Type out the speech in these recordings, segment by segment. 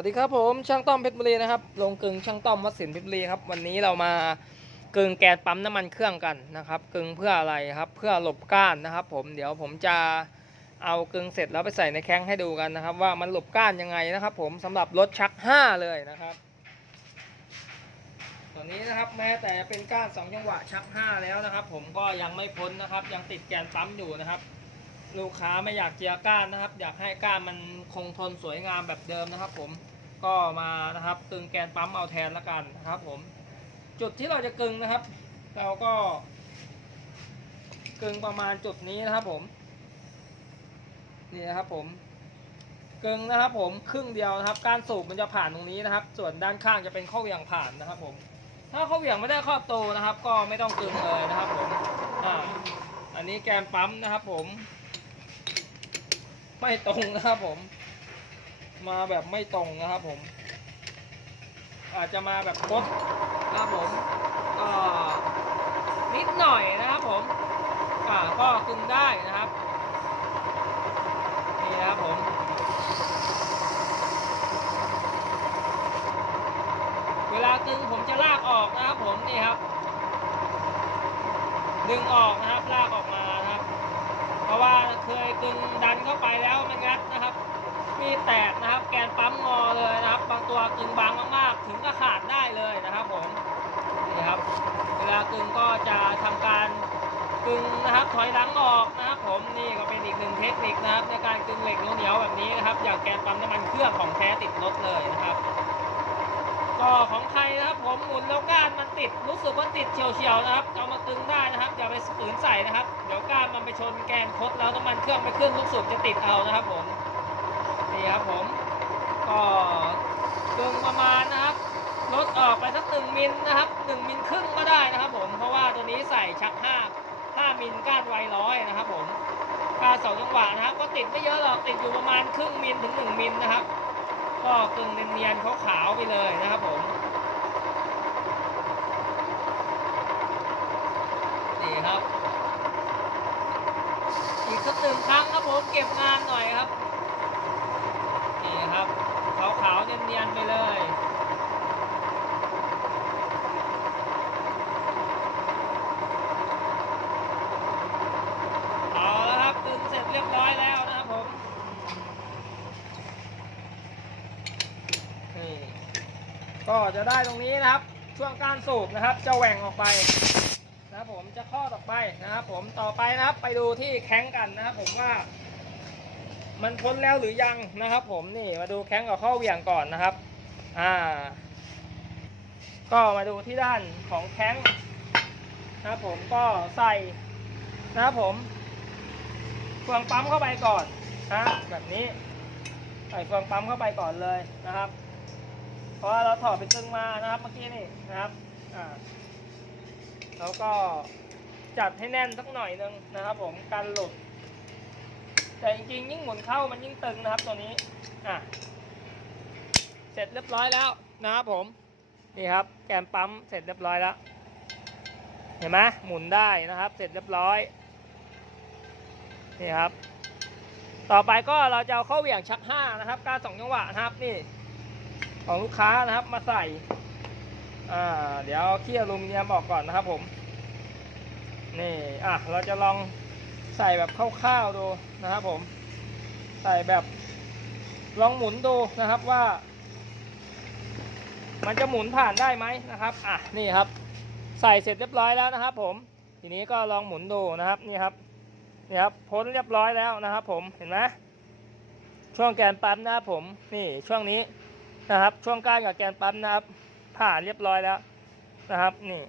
วัสดีครับผมช่างต้อมเพชรบุรีนะครับลงกึงช่างต้อมวัดสินเพชรบุรีครับวันนี้เรามากึงแกนปั๊มน้ำมันเครื่องกันนะครับกึงเพื่ออะไรครับเพื่อหลบก้านนะครับ ผมเดี๋ยวผมจะเอากึงเสร็จแล้วไปใส่ในแข้งให้ดูกันนะครับ ว่ามันหลบก้านยังไงนะครับ ผมสำหรับรถชัก 5 เลยนะครับตอนนี้นะครับแม้แต่เป็นก้านสองจังหวะชัก 5 แล้วนะครับ ผมก็ยังไม่พ้นนะครับ ยังติดแกนปั๊มอยู่นะครับลูกค้าไม่อยากเจียก้านนะครับ อยากให้ก้านมันคงทนสวยงามแบบเดิมนะครับ ผม ก็มานะครับกึงแกนปั๊มเอาแทนละกันนะครับ ผม จุดที่เราจะกึงนะครับ เราก็กึงประมาณจุดนี้นะครับผม นี่นะครับผมกึงนะครับผมครึ่งเดียวนะครับ การสูบมันจะผ่านตรงนี้นะครับ ส่วนด้านข้างจะเป็นข้อเหวี่ยงผ่านนะครับ ผม ถ้าข้อเหวี่ยงไม่ได้ครอบโตนะครับ ก็ไม่ต้องกึงเลยนะครับผมอ่าอันนี้แกนปั๊มนะครับ ผม ไม่ตรงนะครับผม มาแบบไม่ตรงนะครับผม อาจจะมาแบบคดนะครับผมนิดหน่อยนะครับผมอ่าก็กึงได้นะครับ นี่นะครับผมเวลากึงผมจะลากออกนะครับผมนี่ครับ ดึงออกนะครับลากออกมานะครับ เพราะว่าเคยกึงดันเข้าไปแล้วมันงัดนะครับ มีแตกนะครับ แกนปั๊มงอเลยนะครับ บางตัวกึงบางมากๆ ถึงก็ขาดได้เลยนะครับผมนี่ครับ เวลากึงก็จะทำการกึงนะครับ ถอยหลังออกนะครับ ผมนี่ก็เป็นอีกหนึ่งเทคนิคนะครับ ในการกึงเหล็กเหนียวแบบนี้นะครับ อย่างแกนปั๊มน้ำมันเครื่องของแท้ติดรถเลยนะครับก็ของใครนะครับผมหมุนแล้วก้านมันติดรู้สึกว่าติดเฉียวๆนะครับเอามากึงได้นะครับอย่าไปฝืนใส่นะครับ เดี๋ยวก้านมันไปชนแกนคดแล้วน้ำมันเครื่องไปขึ้นรู้สึกจะติดเอานะครับผม นี่ครับผม ก็กึงประมาณนะครับ ลดออกไปสักหนึ่งมิลนะครับหนึ่งมิลครึ่งก็ได้นะครับ ผม เพราะว่าตัวนี้ใส่ชักห้าห้ามิลก้านไวร้อยนะครับ ผมก้าสองจังหวะนะครับ ก็ติดไม่เยอะหรอก ติดอยู่ประมาณครึ่งมิลถึงหนึ่งมิลนะครับ ก็กึ่งเนียนๆขาวๆไปเลยนะครับผมนี่ครับ อีกสักหนึ่งครั้งครับผมเก็บงานหน่อยครับ ขาวๆเนียนๆไปเลยเอาแล้วครับกึ่งเสร็จเรียบร้อยแล้วนะครับผมนี่ก็จะได้ตรงนี้นะครับ ช่วงการสูบนะครับ จะแหว่งออกไปนะครับผมจะข้อดออไปนะครับ ผมต่อไปนะครับ ไปดูที่แข้งกันนะครับผมว่า มันพ้นแล้วหรือยังนะครับ ผมนี่มาดูแข้งกับข้อเหวี่ยงก่อนนะครับ อ่า ก็มาดูที่ด้านของแข้งนะครับผมก็ใส่นะครับผมเฟืองปั๊มเข้าไปก่อนนะแบบนี้ใส่เฟืองปั๊มเข้าไปก่อนเลยนะครับ เพราะเราถอดไปตึงมานะครับเมื่อกี้นี่นะครับอ่าแล้วก็จัดให้แน่นสักหน่อยนึงนะครับ ผมกันหลุด แต่จริงๆยิ่งหมุนเข้ามันยิ่งตึงนะครับตัวนี้อะเสร็จเรียบร้อยแล้วนะครับผมนี่ครับแกนปั๊มเสร็จเรียบร้อยแล้ว เห็นไหมหมุนได้นะครับ เสร็จเรียบร้อยนี่ครับ ต่อไปก็เราจะเอาเข้าเหวี่ยงชักห้านะครับการสองจังหวะนะครับนี่ ของลูกค้านะครับมาใส่อ่าเดี๋ยวขี้อลูมิเนียมออกก่อนนะครับผมนี่อะเราจะลอง ใส่แบบคร่าวๆดูนะครับผม ใส่แบบลองหมุนดูนะครับว่า มันจะหมุนผ่านได้ไหมนะครับ อะนี่ครับ ใส่เสร็จเรียบร้อยแล้วนะครับ ผม ทีนี้ก็ลองหมุนดูนะครับนี่ครับนี่ครับพ้นเรียบร้อยแล้วนะครับ ผมเห็นไหมช่วงแกนปั๊มนะครับผมนี่ช่วงนี้นะครับ ช่วงก้านกับแกนปั๊มนะครับ ผ่านเรียบร้อยแล้วนะครับ นี่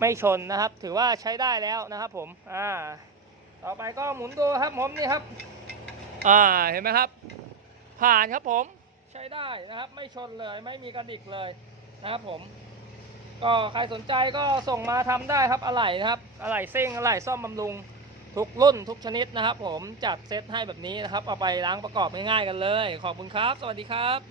ไม่ชนนะครับ ถือว่าใช้ได้แล้วนะครับ ผม อ่า ต่อไปก็หมุนดูครับผมนี่ครับ อ่าเห็นไหมครับ ผ่านครับผมใช้ได้นะครับ ไม่ชนเลยไม่มีกระดิกเลยนะครับผม ก็ใครสนใจก็ส่งมาทำได้ครับอะไหล่นะครับอะไหล่ซิ่งอะไหล่ซ่อมบำรุงทุกรุ่นทุกชนิดนะครับ ผมจัดเซตให้แบบนี้นะครับ เอาไปล้างประกอบง่ายๆกันเลย ขอบคุณครับ สวัสดีครับ